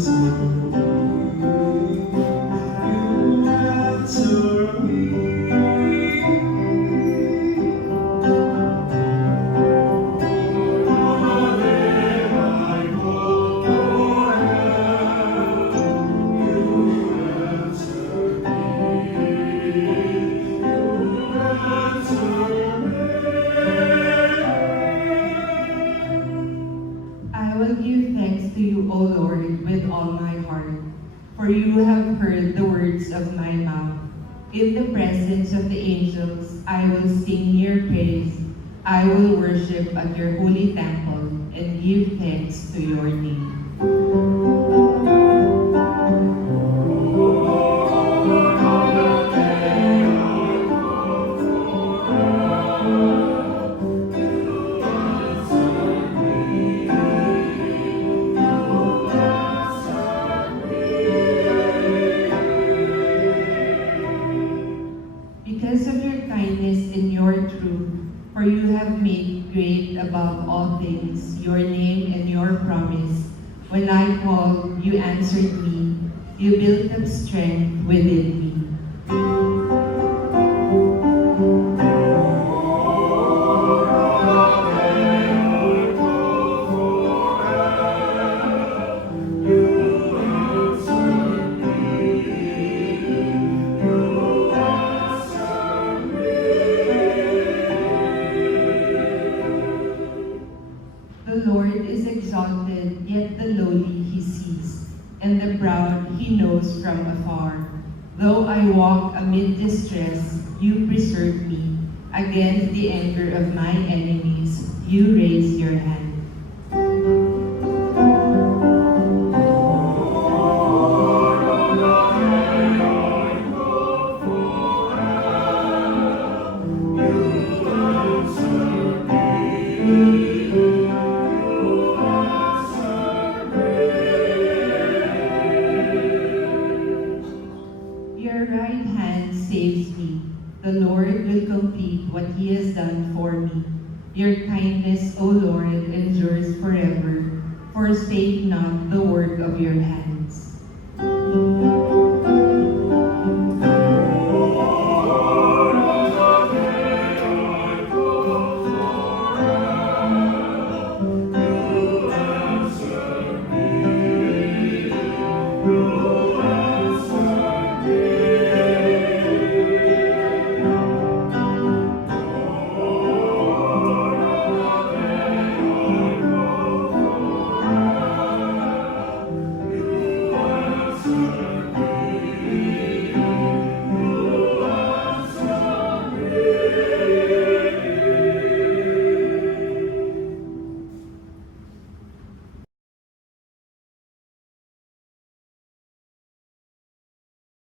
I will give thanks to you, O Lord, with all my heart, for you have heard the words of my mouth. In the presence of the angels, I will sing your praise. I will worship at your holy temple and give thanks to your name. Because of your kindness and your truth, for you have made great above all things your name and your promise. When I called, you answered me. You built up strength within me. The Lord is exalted, yet the lowly he sees, and the proud he knows from afar. Though I walk amid distress, you preserve me. Against the anger of my enemies, you raise your hand. Your right hand saves me. The Lord will complete what he has done for me. Your kindness, O Lord, endures forever. Forsake not the work of your hands.